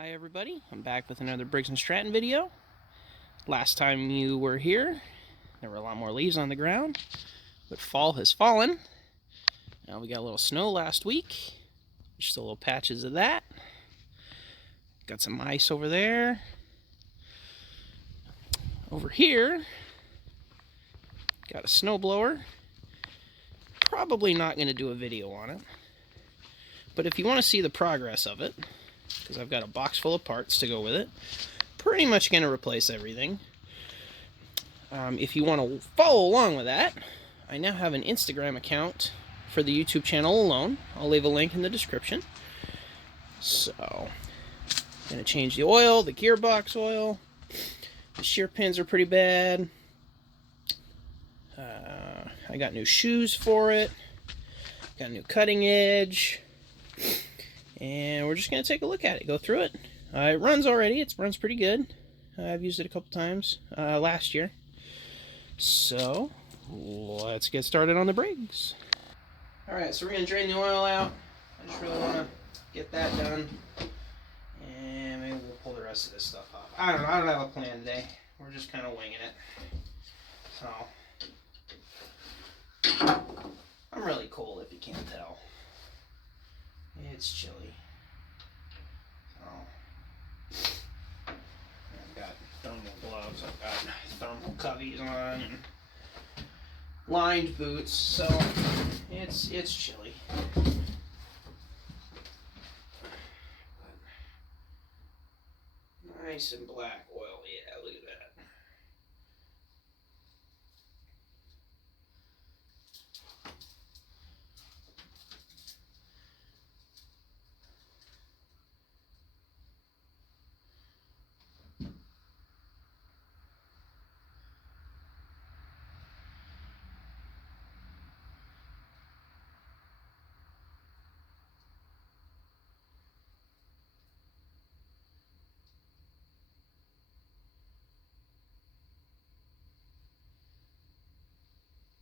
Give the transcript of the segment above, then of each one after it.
Hi everybody, I'm back with another Briggs and Stratton video. Last time you were here, there were a lot more leaves on the ground, but fall has fallen. Now we got a little snow last week, just a little patches of that. Got some ice over there. Over here, got a snowblower. Probably not going to do a video on it, but if you want to see the progress of it, because I've got a box full of parts to go with it, pretty much going to replace everything. If you want to follow along with that, I now have an Instagram account for the YouTube channel alone. I'll leave a link in the description. So, I'm going to change the oil, the gearbox oil. The shear pins are pretty bad. I got new shoes for it. Got a new cutting edge. And we're just going to take a look at it, go through it. It runs already. It runs pretty good. I've used it a couple times last year. So, let's get started on the Briggs. Alright, so we're going to drain the oil out. I just really want to get that done. And maybe we'll pull the rest of this stuff off. I don't know. I don't have a plan today. We're just kind of winging it. So, I'm really cold if you can't tell. It's chilly. So, I've got thermal gloves, I've got thermal coveys on, and lined boots, so it's chilly. But nice and black oil, yeah, look at that.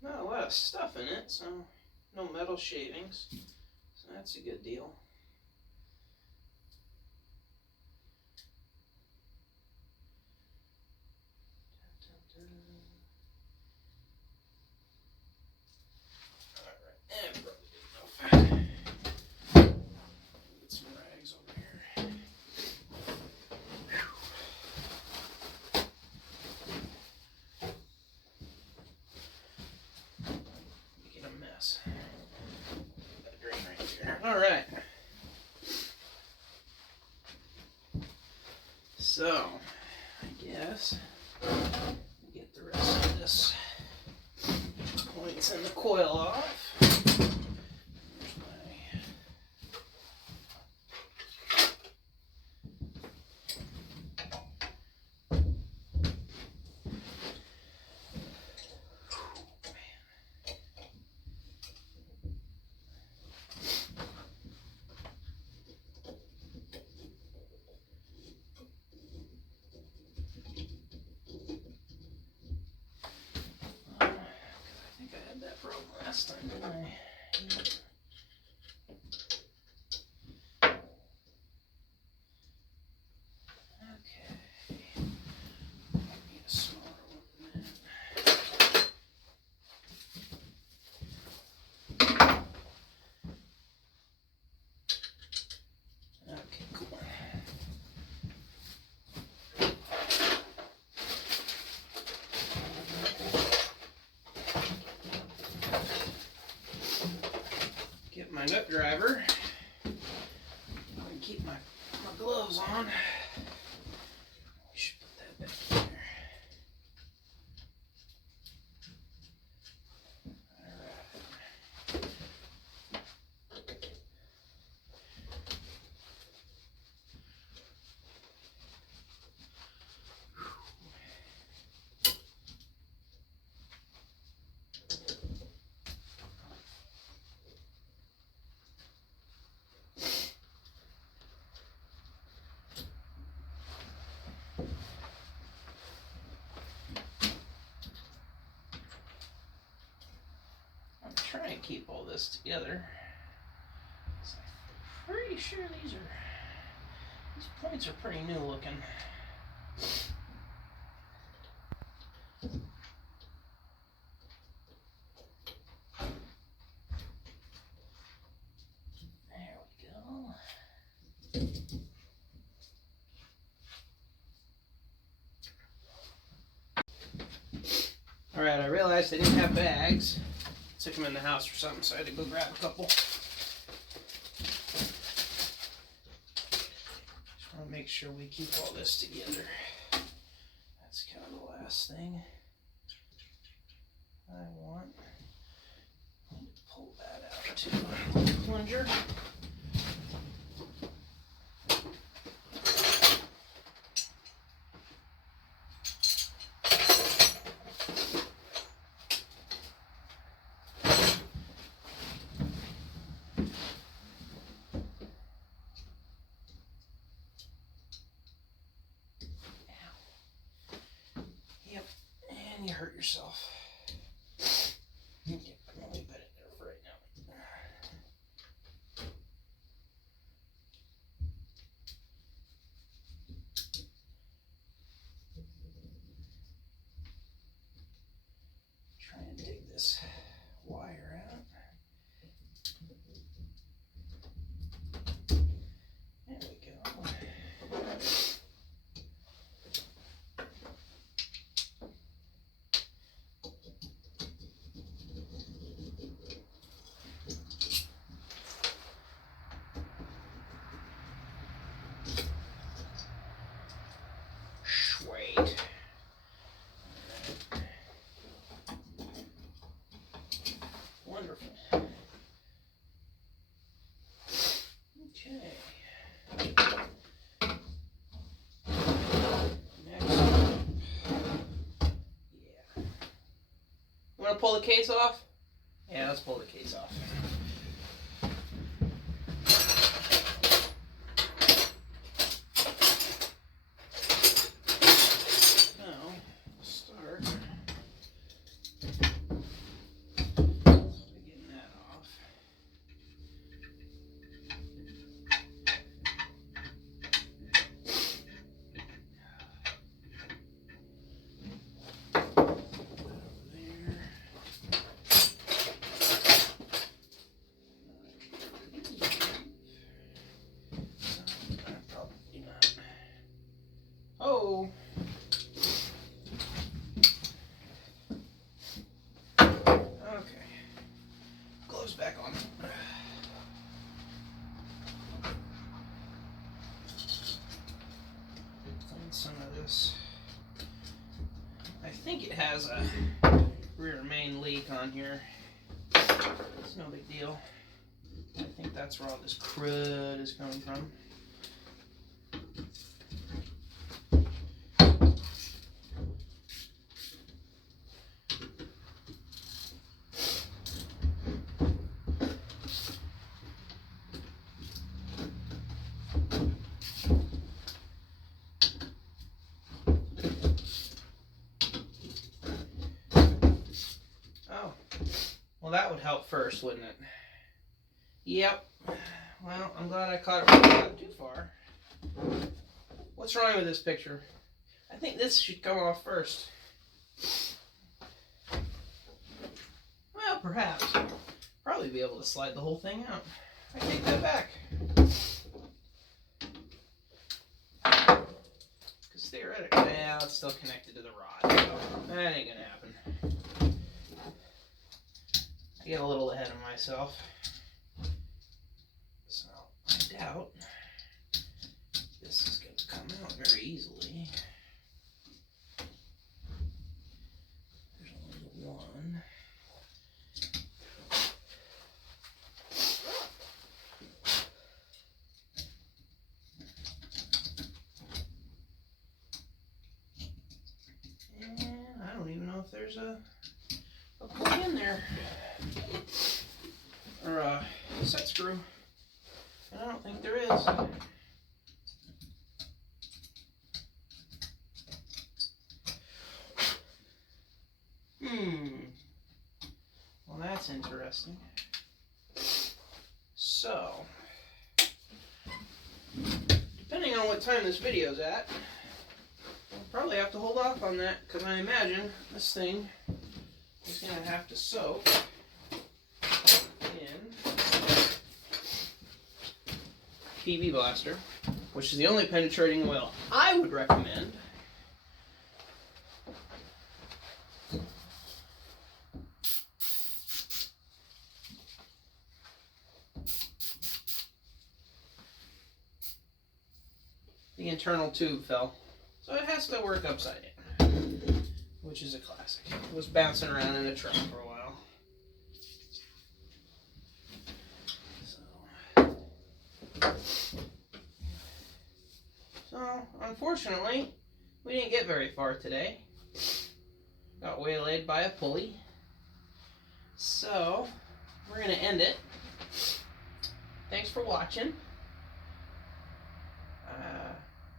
Not a lot of stuff in it, so no metal shavings, so that's a good deal. Alright, and probably good enough. Get some rags over here. Making a mess. Got a drain right here. Alright. So, I guess get the rest of this points and the coil off. Last time, didn't I? Okay. Need a smaller one than that. Okay, cool. Get my nut driver. I'm gonna keep my gloves on. We should put that back there. Alright. Try and keep all this together. So I'm pretty sure these Points are pretty new looking. There we go. Alright, I realized I didn't have bags. Took them in the house or something, so I had to go grab a couple. Just want to make sure we keep all this together. That's kind of the last thing I want. I need to pull that out too. Plunger. You hurt yourself. Okay, I'll leave that in there for right now. Try and dig this wire out. There we go. Sweet. Wonderful. Okay. Next. Yeah. You want to pull the case off? Yeah, let's pull the case off. Now, start getting that off. Oh. Okay. Gloves back on. Clean some of this. I think it has a rear main leak on here. It's no big deal. I think that's where all this crud is coming from. Oh, well that would help first, wouldn't it? Yep. Well, I'm glad I caught it before it got too far. What's wrong with this picture? I think this should come off first. Well, perhaps. Probably be able to slide the whole thing out. I take that back. Because theoretically, yeah, it's still connected to the rod. So that ain't gonna happen. I get a little ahead of myself. So I doubt this is going to come out very easily. There's only one. And I don't even know if there's a plug in there. Or a set screw. And I don't think there is. Well, that's interesting. So, depending on know what time this video's at. I'll probably have to hold off on that because I imagine this thing is going to have to soak in PB Blaster, which is the only penetrating oil I would recommend. The internal tube fell, so it has to work upside down, which is a classic. It was bouncing around in a truck for a while. So unfortunately, we didn't get very far today. Got waylaid by a pulley. So we're going to end it. Thanks for watching.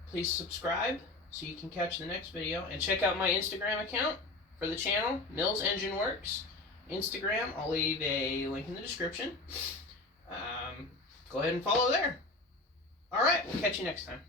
Please subscribe so you can catch the next video. And check out my Instagram account for the channel, Mills Engine Works. Instagram, I'll leave a link in the description. Go ahead and follow there. Alright, we'll catch you next time.